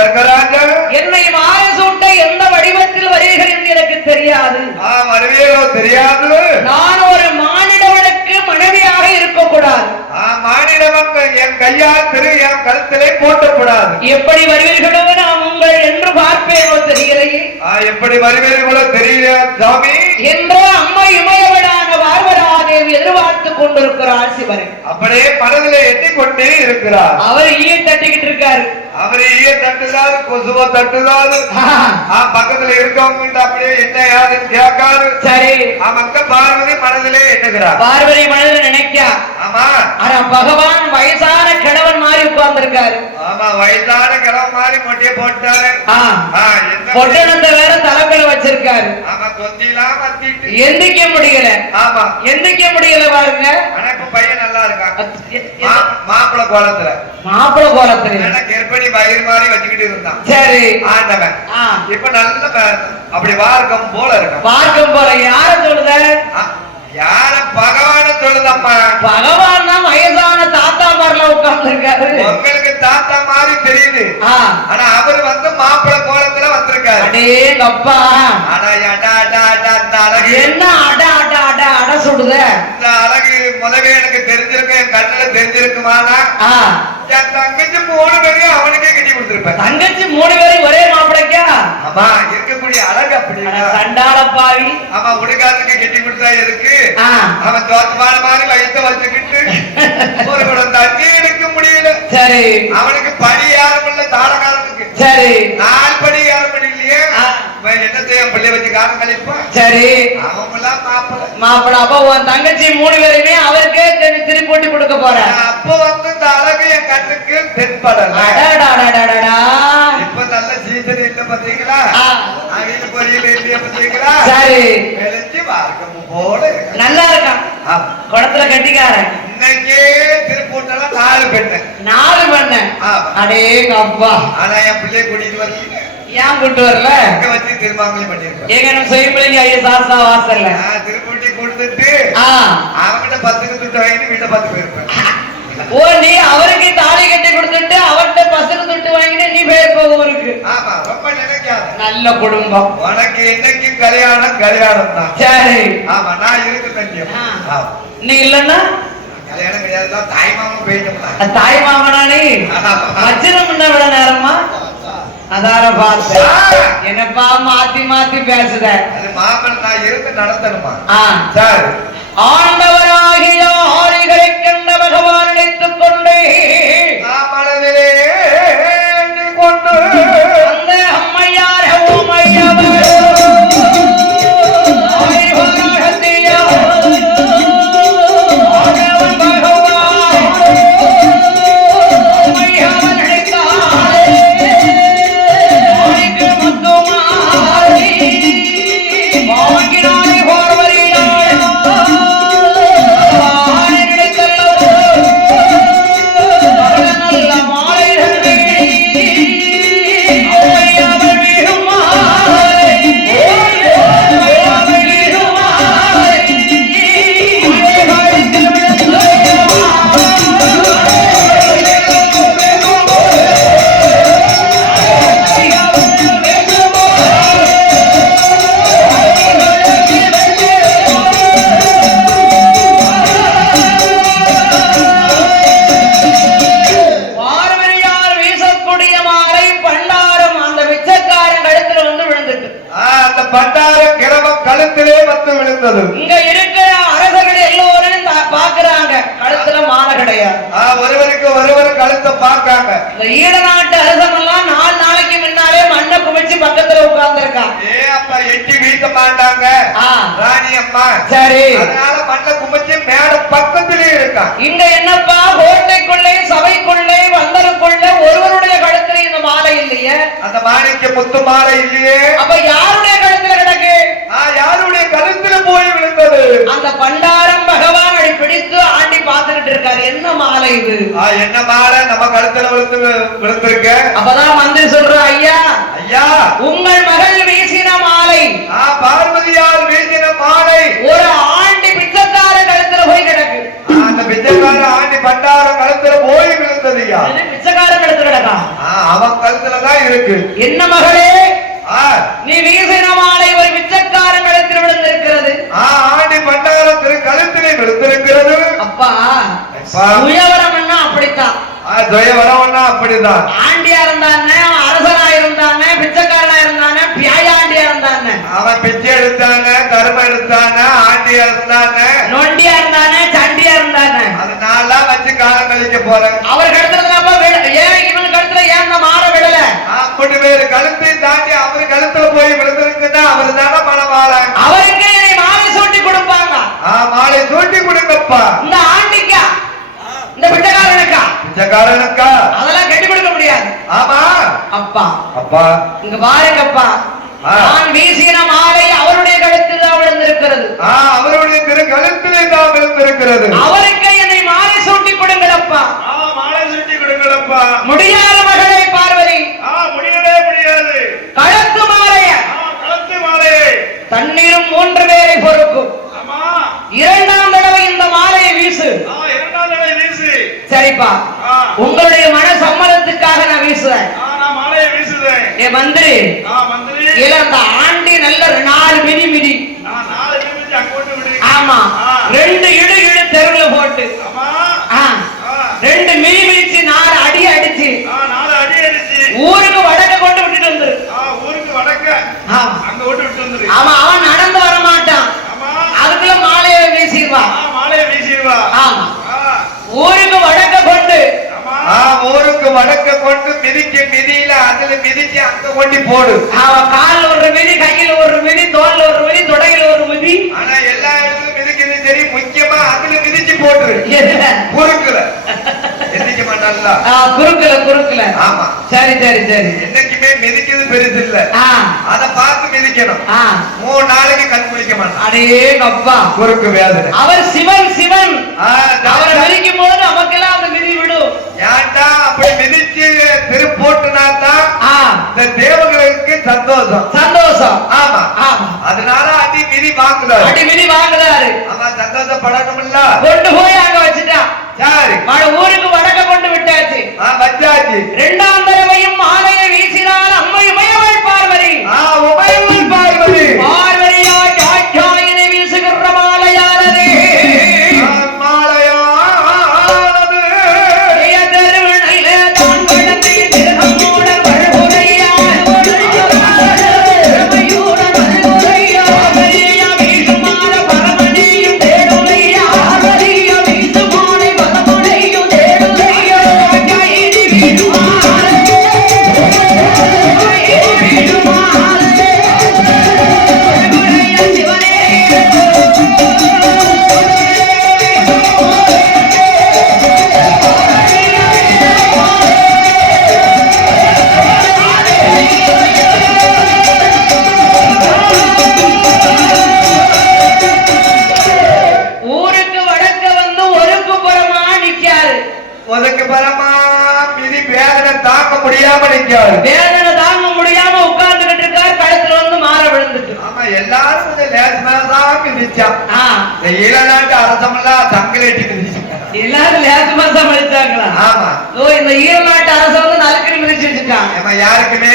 கர்கராஜன் என்னை மாலை சூட்ட எந்த வடிவத்தில் வருகிறேன் என்று எனக்கு தெரியாது. வருவேரோ தெரியாது. நான் ஒரு மானிடவனுக்கு மனைவியாக இருக்கக்கூடாது. மானிடவன் என் கையால் திரு என் கழுத்திலே போட்டக்கூடாது. எப்படி வருவீர்களோ நான் உங்கள் என்று பார்ப்பேனோ தெரியலையே. எப்படி வருவீர்களோ தெரியல சாமி என்று அம்மா இமயவளான பார்வதாதேவி எதிர்பார்த்து கொண்டிருக்கிறார் சிவனை. அப்படியே மனதிலே எண்ணிக்கொண்டே இருக்கிறார். அவர் ஈய தட்டிக்கிட்டு இருக்காரு. அவரு ஈய தட்டுதாரு, கொசுவ தட்டுதாரு. பக்கத்துல இருக்கவங்க அப்படியே என்ன யாருன்னு கேட்காரு. சரி, அவங்க பார்வதி மனதிலே எண்ணுகிறார். பார்வதி மனதில் நினைக்கா. ஆமா, ஆனா பகவான் வயசான கிழவன் மாதிரி உட்கார்ந்து இருக்காரு. ஆமா, வயசான கிழவன் மாதிரி மொட்டையை போட்டாரு. பொட்டணத்தை வேற தலைமையில வச்சிருக்காரு. ஆமா, தொந்திலாம் மத்திட்டு எந்திக்க முடியல. ஆமா, எந்திக்க முடியல பாருங்க. ஆனா இப்ப பையன் நல்லா இருக்கான். மாப்பிள கோலத்துல கர்ப்பிணி வயிறு மாதிரி வச்சுக்கிட்டு இருந்தான். சரி, ஆண்டவன் இப்ப நல்ல அப்படி வார்க்கம் போல இருக்கான். வார்க்கம் போல யார சொல்லுத? யார? பகவான சொல்லுதம்மா. பகவான் தான் வயசான தாத்தா மாதிரில உட்கார்ந்து இருக்காரு. உங்களுக்கு தாத்தா மாதிரி தெரியுது. ஆனா அவர் வந்து மாப்பிள கோலத்துல வந்திருக்காரு. அடேங்கப்பா. என்ன அட அட அட அட சுடுத? இந்த அழகு முதவே எனக்கு தெரிஞ்சிருக்கு, என் கண்ணுல தெரிஞ்சிருக்குமானா என் தங்கச்சி 3 பேரையும் அவனுக்கே கட்டி கொடுத்திருப்பேன். தங்கச்சி 3 பேரையும் ஒரே மாப்பிளைக்கா? ஆமா, இருக்கக்கூடிய அழகு அப்படி. சண்டாள பாவி. ஆமா, உடுகாரனுக்கு கட்டி கொடுத்தா எதுக்கு? அவன் தோட்டமான மாதிரி வயிற்று வச்சுக்கிட்டு ஒரு குடம் தண்ணி எடுக்க முடியல. சரி, அவனுக்கு படி யாரும் இல்ல, தாடகாரனுக்கு. சரி, 4 படி யாரும் இல்லையே. என்ன செய்ய பிள்ளை வச்சு காலம் கழிப்பான். சரி, அவங்களாம் மாப்பிள. அப்ப உன் தங்கச்சி 3 பேருமே அவருக்கே திருப்பி போட்டி கொடுக்க போற. அப்ப வந்து இந்த அழகு என் கண்ணுக்கு தென்படல. இப்ப நல்ல சீசன் இல்ல பாத்தீங்களா? அவியல் பொரியல் இல்லையா பாத்தீங்களா? சரி, வெளிச்சு வார்க்கம் போல நல்லா இருக்கான். குடத்துல கட்டிக்காரன். இன்னைக்கே திருப்பூட்டெல்லாம் 4 பெண்ணு. 4 பெண்ணு. அடேங்கப்பா. ஆனா என் பிள்ளைய கூட்டிட்டு வரல. ஏன் கூட்டு வரல? அங்க வச்சு திருமாங்கலம் பண்ணிருக்கோம். ஏங்க நம்ம செய்யப்படி ஐயா சாஸ்தா வாசல்ல திருப்பூட்டி கொடுத்துட்டு அவங்கிட்ட 10க்கு துட்டு வாங்கிட்டு வீட்டை பார்த்து போயிருப்பேன். ஓ, நீ அவருக்கு தாலி கட்டி கொடுத்துட்டு அவர்கிட்ட 10க்கு துட்டு வாங்கிட்டு நீ போயிருப்ப ஊருக்கு. ஆமா, ரொம்ப நினைக்காத. நல்ல குடும்பம். உனக்கு என்னைக்கு கல்யாணம் தான். சரி, ஆமா, நான் இருக்கு தங்கியம். நீ இல்லன்னா கல்யாணம் கிடையாது. தாய் மாமன் போயிட்டோம்னா. தாய் மாமனா? நீ மச்சினம் பண்ண விட நேரமா? அதார பார்த்து என்னப்பா மாத்தி மாத்தி பேசுத? மாமன் நான் இருந்து நடத்தணுமா? சரி, ஆண்டவராகிய ஆரிகளை கண்ட பகவான் நினைத்துக் கொண்டே மனதிலே கொண்டு அந்த அம்மையார் ஓமையவர் கழுத்திலே வந்து விழுந்தது. இங்க இருக்கிற அரசர்கள் எல்லோரும் பாக்குறாங்க, கழுத்துல மாலை கிடையாது. ஒருவருக்கு ஒருவர் கழுத்தை பார்க்காங்க. இந்த ஈழ நாட்டு அரசனெல்லாம் 4 நாளைக்கு முன்னாலே மண்ணை குமிச்சு பக்கத்துல உட்கார்ந்து இருக்கான். அப்ப எட்டி வீழ்த்த மாட்டாங்க ராணி அம்மா. சரி, அதனால மண்ணை குமிச்சு மேட பக்கத்திலே இருக்கான். இங்க என்னப்பா, கோட்டைக்குள்ளே சபைக்குள்ளே வந்தலுக்குள்ள ஒருவருடைய கழுத்துல இந்த மாலை இல்லையே. அந்த மாலைக்கு முத்து மாலை இல்லையே. அப்ப யாருடைய கழுத்துல கிடக்கு? யாருடைய கழுத்துல போய் விழுந்தது? அந்த பண்டாரம் பகவான் அடி பிடித்து ஆண்டி பார்த்துட்டு இருக்காரு. என்ன மாலை இது? என்ன மாலை நம்ம கழுத்துல விழுந்திருக்கு? அப்பதான் மந்திரி சொல்ற, ஐயா ஐயா, உங்கள் மகள் வீசின மாலை, பார்வதியால் வீசின மாலை ஒரு ஆண்டி பிச்சைக்கார கழுத்துல போய் கிடக்கு. அந்த பிச்சைக்கார ஆண்டி பண்டாரம் கழுத்துல போய் விழுந்தது. பிச்சைக்கார கழுத்துல கிடக்கா? அவன் கழுத்துலதான் இருக்கு. என்ன மகளே, நீ வீசின மாலை ஒரு பிச்சைக்காரன் கழுத்தில் விழுந்திருக்கிறது. ஆண்டி பண்டாரம் திரு கழுத்திலே விழுந்திருக்கிறது. அப்பா சுயவரம் என்ன அப்படித்தான், துயவரம்னா அப்படிதான். ஆண்டியா இருந்தானே, அரசனா இருந்தானே, பிச்சைக்காரனா இருந்தானே, பியாயாண்டியா இருந்தானே, அவன் பிச்சை எடுத்தானே, தர்மம் எடுத்தானே, ஆண்டியா இருந்தானே, நொண்டியா இருந்தானே, சண்டியா இருந்தானே. அதனால வச்சு காலம் கழிக்க போறேன். அவர் கழுத்துல ஏன் இவன் கழுத்துல ஏன் மாற விடல? அப்படி பேரு கழுத்தை தாண்டி அவரு கழுத்துல போய் விழுந்திருக்குன்னா அவரு தானே மனவாள. அவருக்கு என்னை மாலை சூட்டி கொடுப்பாங்க. மாலை சூட்டி கொடுங்கப்பா. இந்த ஆண்டிக்கா, இந்த பிச்சைக்காரனுக்கா? பிச்சைக்காரனுக்கா அதெல்லாம் கட்டி கொடுக்க முடியாது. ஆமா அப்பா, அப்பா இங்க பாருங்கப்பா, நான் வீசின மாலை அவருடைய கழுத்தில் தான் விழுந்திருக்கிறது. அவருடைய திரு கழுத்திலே தான் விழுந்திருக்கிறது. அவருக்கு என்னை மாலை சூட்டி கொடுங்களப்பா. மாலை சூட்டி கொடுங்களப்பா. முடியாத மகளே பார்வதி, முடியவே முடியாது. கழுத்து மாலைய, கழுத்து மாலையை தண்ணீரும் 3 பேரை பொறுக்கும். இரண்டாம் தடவை இந்த மாலையை வீசு. சரிப்பா, உங்களுடைய மன சம்மதத்துக்காக நான் வீசுறேன். ஏ மந்திரி, இல்ல அந்த ஆண்டி நல்ல 4 மிதி மிதி. ஆமா, 2 இடு இடு தெருவுல போட்டு 2 மிதி மிதிச்சு 4 அடி அடிச்சு ஊருக்கு வடக்க கொண்டு விட்டுட்டு வந்துரு. ஆமா, அவன் நடந்து வர மாட்டான், அதுக்குள்ள மாலையை வீசிடுவா. ஆமா, ஊருக்கு வடக்க கொண்டு, ஊருக்கு வடக்க கொண்டு மிதிக்க மிதியில அதுல மிதிச்சு அங்க கொண்டு போடு. அவன் கால்ல ஒரு மிதி, கையில ஒரு மிதி, தோல்ல ஒரு மிதி, தொடையில ஒரு மிதி. ஆனா எல்லா இடத்துலயும் மிதிக்கிறது சரி, முக்கியமா அதுல மிதிச்சு போட்டுரு. குறுக்குல எந்திக்க மாட்டான்ல. குறுக்குல. ஆமா, சரி சரி சரி. என்னைக்குமே மிதிக்கிறது பெருசு இல்ல, அத பார்த்து மிதிக்கணும். 3 நாளைக்கு கண் குளிக்க மாட்டான். அடே அப்பா, குறுக்கு வேதனை. அவர் சிவன் அவரை மிதிக்கும் போது நமக்கெல்லாம் அந்த மிதி விடும். ஏன்டா அப்படி மிதிச்சு திருப்போட்டுனா தான் இந்த தேவர்களுக்கு சந்தோஷம். ஆமா, அதனால அடி மிதி வாங்குறாரு. ஆமா, சந்தோஷப்படணும் இல்ல. கொண்டு போய் அங்க வச்சுட்டா. சரி, ஊருக்கு வடக்க கொண்டு விட்டாச்சு. வச்சாச்சு. 2ஆம் தடவையும் மாலையை வீசினால் அம்மை உமையவள் பார்வதி. உமையவள் பார்வதி. பார்வதியா காட்சாயினை வீசுகிற மாலையானது வேதனை தாங்க முடியாம உட்கார்ந்துகிட்டு இருக்காரு. கழுத்துல வந்து மாற விழுந்துட்டு. ஆமா, எல்லாரும் கொஞ்சம் லேசமாதான் மிதிச்சான். இந்த ஈழநாட்டு அரசமெல்லாம் தங்கலேட்டி மிதிச்சாங்க. எல்லாரும் லேசமா தான் மிதிச்சாங்களா? ஆமா. இந்த ஈழநாட்டு அரச வந்து நலுக்கு மிதிச்சு வச்சுட்டான். யாருக்குமே